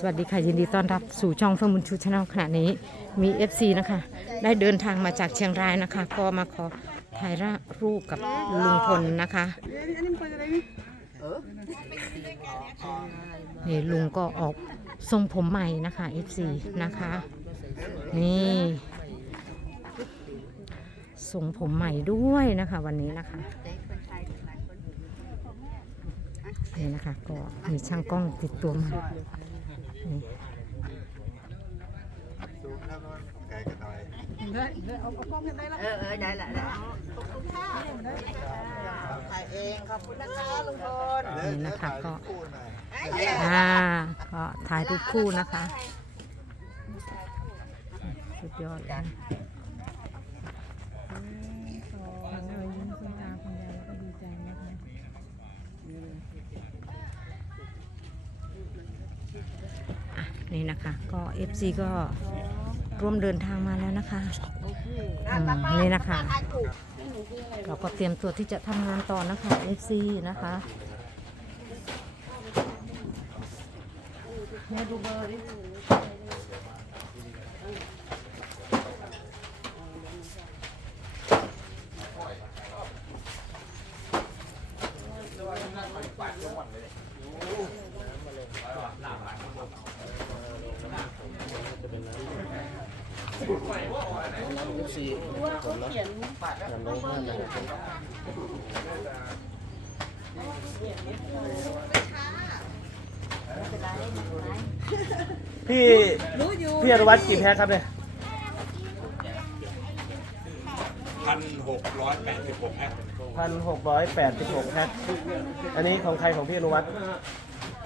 สวัสดีค่ะยินดีต้อนรับสู่ช่องเฟอร์มุนชูชาแนลขณะนี้มี FC นะคะ ได้เดินทางมาจากเชียงรายนะคะ ก็มาขอถ่ายรูปกับลุงพลนะคะนี่ลุงก็ออกทรงผมใหม่นะคะ FC นะคะ นี่ทรงผมใหม่ด้วยนะคะวันนี้นะคะนี่นะคะก็มีช่างกล้องติดตัวมา นี่ซูมแล้วก็ไกลกันหน่อยเออเออได้ละได้ขอบคุณค่ะถ่ายเองขอบคุณนะคะลุงพลนี่นะคะก็คู่หน่อยอ่าก็ถ่ายรูปคู่นะคะ สุดยอดเลย นี่นะคะ ก็ FC ก็ร่วมเดินทางมาแล้วนะคะอืมนี่นะคะ เราก็เตรียมตัวที่จะทำงานต่อนะคะ FC นะคะแม่ดูเบอร์ดิ พี่พี่อนุวัฒน์กี่แพ็คครับเนี่ยพันหกร้อยแปดสิบหกแพ็คพันหกร้อยแปดสิบหกแพ็คอันนี้ของใครของพี่อนุวัฒน์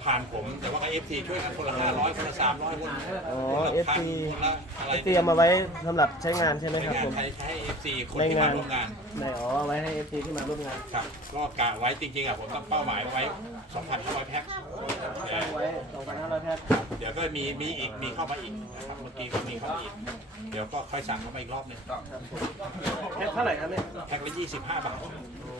ผ่านผมแต่ว่าก็เอฟซีช่วยกันคนละห้าร้อยคนละสามร้อยคนอ๋อคนละเอฟพันซีคนละอะไรเตรียมมาไว้สำหรับใช้งานใช่ไหมในครับงาผนมใช้ใช้เอฟซีคนในที่มางานร่วมงาน ในอ๋อเอาไว้ให้เอฟซีที่มาร่วมงานครับก็กะไว้จริงๆอะผมตั้งเป้าหมายไว้สองพันห้าร้อยแพ็คตั้งไว้สองพันห้าร้อยแพ็คเดี๋ยวก็มีมีอีกมีเข้ามาอีกนะครับเมื่อกี้ก็มีเข้ามาอีก เดี๋ยวก็ค่อยสั่งเข้ามาอีกรอบหนึงแพ็คเท่าไหร่ครับเนี่ยแพ็คละยี่สิบห้าบาท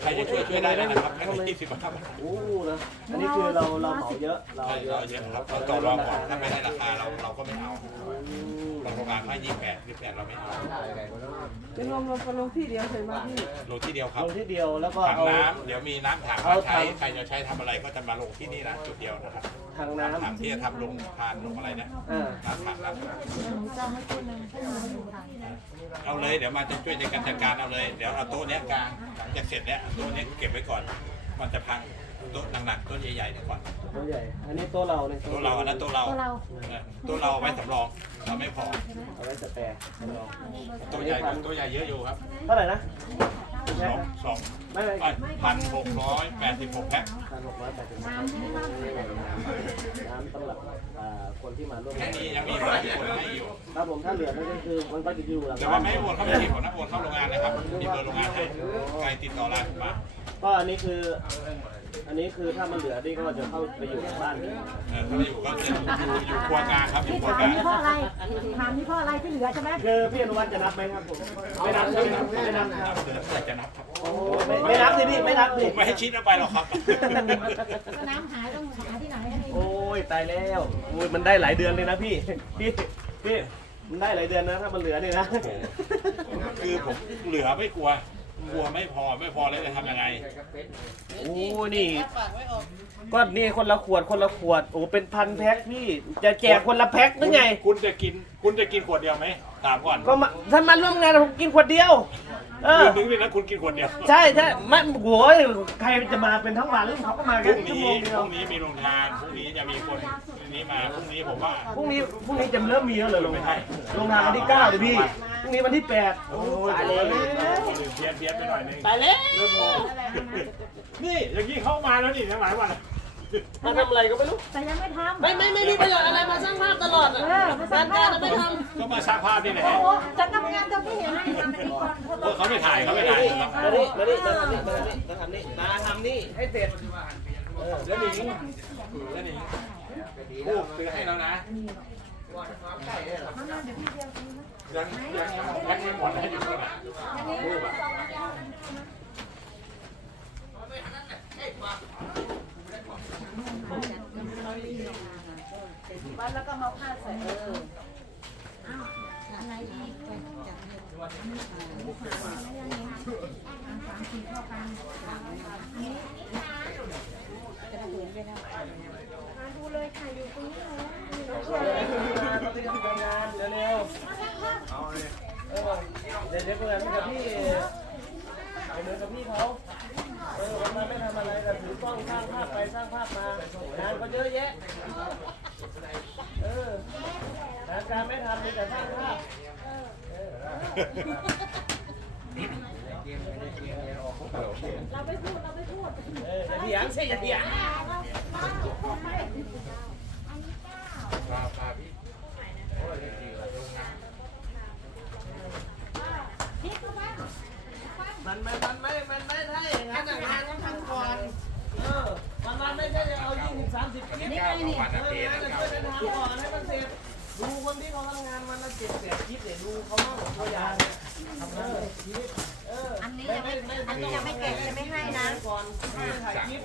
ใครจะช่วยช่วยได้นะครับแพ็คละยี่สิบห้าบาทโอ้นะอันนี้คือเราเราเหมาเยอะเราใช่เยเราอะเยอะครับเราต่อรองก่อนถ้าไม่ได้ราคาเราเราก็ไม่เอาอืมโรงงานให้ยี่แปดยี่แปดเราไม่เอาเป็นลงลงลงที่เดียวเลยมาที่ลงที่เดียวครับลงที่เดียวแล้วก็ถังเอา น้ำเดี๋ยวมีน้ำถังเอามาใช้ถังใครจะใช้ทำอะไรก็จะมาลงที่นี่นะจุดเดียวนะครับถังน้ำถังน้ำที่จะทำลงทานลงอะไรนะอ่าน้ำถังน้ำเอาเลยเดี๋ยวมันจะช่วยในการจัดการเอาเลยเดี๋ยวเอาโต๊ะเนี้ยกลางหลังจากเสร็จเนี้ยเอาโต๊ะเนี้ยเก็บไว้ก่อน มันจะพังโต๊ะหนักๆโต๊ะใหญ่ๆเนี่ยก่อนตัวใหญ่ อันนี้โต๊ะเราเนี่ยโต๊ะเราอันนั้นโต๊ะเราเออโต๊ะเราเอาไว้สำรองเราไม่พอเอาไว้สแปร์สำรองโต๊ะใหญ่โต๊ะใหญ่เยอะอยู่ครับ เท่าไหร่นะ สองสองไม่ไม่พันหกร้อยแปดสิบหกแพ็คพันหกร้อยแปดสิบน้ำน้ำสำหรับอ่าคนที่มาร่วมแค่งานนี้ยังมีหลายคนให้อยู่ ครับผมถ้าเหลือนั่นก็คือมันก็จะอยู่หลังแต่ว่าไม่ให้โอนเข้าบัญชีผมนะโอนเข้าโรงงานนะครับ มีเบอร์โรงงานให้ใครติดต่อไลน์ผมมา ก็อันนี้คือ อันนี้คือถ้ามันเหลือนี่ก็จะเข้าไปอยู่ในบ้านเออถ้าไม่อยู่ก็จะอยู่อยู่ครัวกลางครับอยู่ครัวกลางเพราะอะไรถามนี่เพราะอะไรที่เหลือใช่ไหม คือพี่อนุวัฒน์จะนับไหมครับผมไม่นับใช่ไหมครับไม่นับครับ ไม่นับผสิมไม่ให้ชิดเอาไปหรอกครับน้ำหายต้องหาที่ไหนให้โอ้ยตายแล้วโอ้ยมันได้หลายเดือนเลยนะพี่พี่พี่มันได้หลายเดือนนะถ้ามันเหลือเนี่ยนะคือผมเหลือไม่กลัว กลัวไม่พอไม่พอแล้วจะทำยังไง โอ้นี่ก็นี่คนละขวดคนละขวดโอ้เป็นพันแพ็คพี่จะแจกคนละแพ็คหรือไง คุณจะกิน คุณจะกินขวดเดียวไหม ถามก่อนก็มาถ้ามาร่วมงานผมกินขวดเดียว เออยืนนึงเลยนะคุณกินขวดเดียวใช่ใช่ไม่โว้ยใครจะมาเป็นทั้งวันหรือเขาก็มาพแค่รุ่งชั่วนี้โมงเดีพยวรุ่งนี้มีโรงทานพรุ่งนี้จะมีคนนี้มาพรุ่งนี้ผมว่าพรุ่งนี้พรุ่งนี้จะเริ่มมีแล้วเหรอลงทานลงทานวันที่เก้าเลยพี่พรุ่งนี้วันที่แปดโอ้ยตายแล้วเพี้ยนเพี้ยนไปหน่อยนึงตายแล้วเริ่มงงนี่อย่างนี้เข้ามาแล้วนี่ทั้งหลายวันอะ มาทำอะไรก็ไม่รู้ แต่ยังไม่ทำไม่ไม่ไม่มีประโยชน์อะไรมาสร้างภาพตลอดอะเออมาสร้างภาพ ไม่ทก็มาสร้างภาพนี่แหละโอ้โหจะทำงานตรงที่เห็นไหมทำอันนี้ก่อนเออเขาไม่ถ่ายเขาไม่ถ่ายครับำมาดิมาดิมาทำนี่มาทำนี่มาทำนี่มาทำนี่ให้เสร็จเออแล้วหนิงแล้วหนิงผู้ซื้อให้แล้วนะยังยังแพ็คไม่หมดนะอยู่ข้างหลังรูปอะ วันแล้วก็มาผ้าใส่เออเราไปทำงานเร็วๆเอาเลยเออเดี๋ยวเดี๋ยวเหมือนกับพี่เหมือนกับพี่เขา เออวันนั้นไม่ทำอะไรแต่ถือกล้องสร้างภาพไปสร้างภาพมางานก็เยอะแยะ เอองานการไม่ทำมีแต่สร้างภาพเราไปพูดเราไปพูดเอออย่าเถียงสิอย่าเถียงมันไม่มันไม่มันไม่ได้อย่างนั้นอะงานต้องทำก่อน เออ มันมัน ไม่ใช่จะเอายี่สิบสามสิบคลิปนี่ไงนี่เอองานจะช่วยกันทำก่อนให้มันเสร็จดูคนที่เขาทำงานมันละเจ็ดแปดคลิปเนี่ยวดูเขามากกว่าตัวอย่างเนี่ยทำงานเลยเอออันนี้ยังไม่อันนี้ยังไม่แกะจะไม่ให้นะก่อนถ่ายคลิป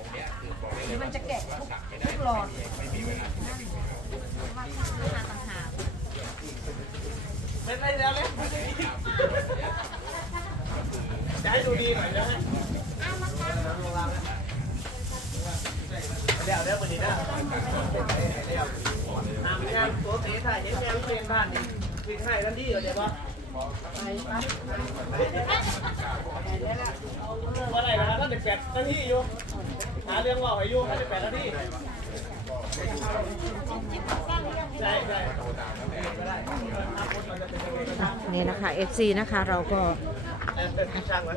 หรือมันจะแกะทุกทุกหลอดเป็นไรแล้วเนี่ยจะให้ดูดีหน่อยนะฮะเดี๋ยวเดี๋ยววันนี้นะทำงานตั วเตะถ่ายเห็นนเพียนบ้านนี่วิ่งให้ทันทีเดี๋ยวปะว่าไรนะท่านเด็กแปดนาทีอยู่หาเรื่องว่าให้อยู่ท่านเด็กแปดนาทีใช่ใช่นี่นะคะ FC นะคะเราก็ ช่างมัน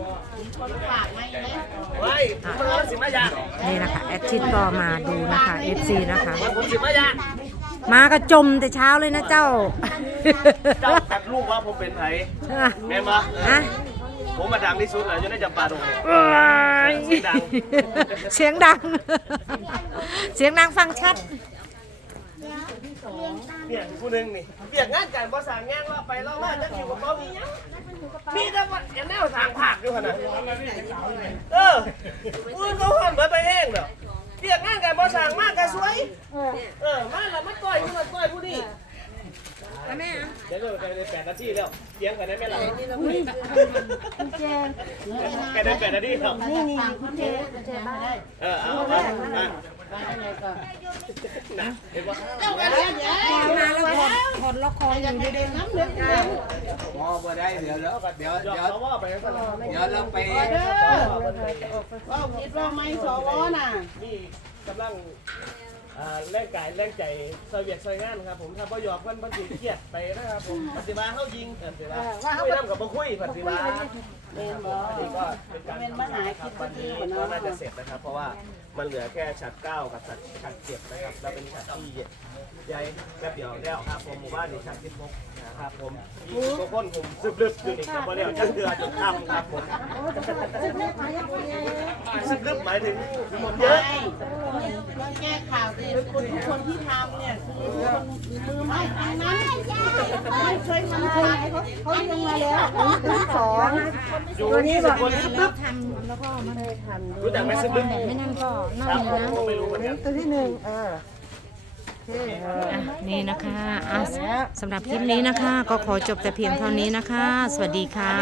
ไว้ผมมาสิมายานี่นะคะแอดชิดก็มาดูนะคะ FC นะคะ ผมสิมายามาก็จมแต่เช้าเลยนะเจ้า เจ้ากัดลูกว่าผมเป็นไผแม่นปะอะผมมาดังที่สุดเลยจะได้จำปาดงเนี่ยว้ายเสียงดัง เสียงดัง เสียงดังฟังชัด เนี่ยผู้หนึงนี่เปียกงานการภาษานงานว่าไปเล่าว่าจะอยู่กับเขามีหยังมีแต่ว่าอย่างแนวทางผักอยู่ขนาดเอออื่นเขาห้ามเบิดไปแห้งเด้อเปียกงานการภาษานมากก็สวย เออมาแล้วมาต่อยผู้นั้นต่อยผู้นี้เดี๋ยวเราไปในแปดนาทีแล้วเถียงกันได้ไหมล่ะแกได้แปดนาทีครับนี่นี่คุณเจคุณเจมาได้เออเอาเอาเอา มาได้ไงก่อนนะเห็นปะมาแล้วเดี๋ยมาแล้วถอดถอดล็อกคออยู่ดีน้ำเหลืองเต็มมอบ่ได้เดี๋ยวแล้วเดี๋ยวเดี๋ยวเขาไปแล้วเดี๋ยวเราไปเด้อว่าคิดว่าไม่สวน่ะนี่กำลังอ่าแรงกายแรงใจซอยเวียดซอยงานครับผมถ้าบ่หยอกเพิ่นพิ่นสิเครียดไปนะครับผมปฏิบัติเฮายิงปฏิบัติคุยนำกับบ่คุยปฏิบัติอันนี้ก็เป็นการทำงานครับวันนี้ก็น่าจะเสร็จนะครับ เพราะว่ามันเหลือแค่ฉัดเก้ากับฉัดฉัดเจ็ดนะครับ แล้วเป็นฉัดที่ใหญ่แป๊บเดียวแล้วครับผมหมู่บ้านนี่ฉัดที่พกนะครับผมมีทุกคนผมซึบลึบอยู่นี่ครับบ่แล้วจังเดือจนค่ำครับผมซึบลึบหมายถึงผมเยอะใช่ต้องแก้ข่าวดีคนทุกคนที่ทำเนี่ยคือมือใหม่ทั้งนั้นไม่เคยทำคนเขาเขาเรียนมาแล้วสอนอยู่นี่สิบคนซึบลึบทำแล้วก็ไมันรู้จักไหมซึบลึบแบบไม่นั่นก็น่าครับดีผมนะผมไม่รู้เหมือนกันตัวที่หนึ่งเอออะนี่นะคะอะสำหรับคลิปนี้นะคะ ก็ขอจบแต่เพียงเท่านี้นะคะ สวัสดีค่ะ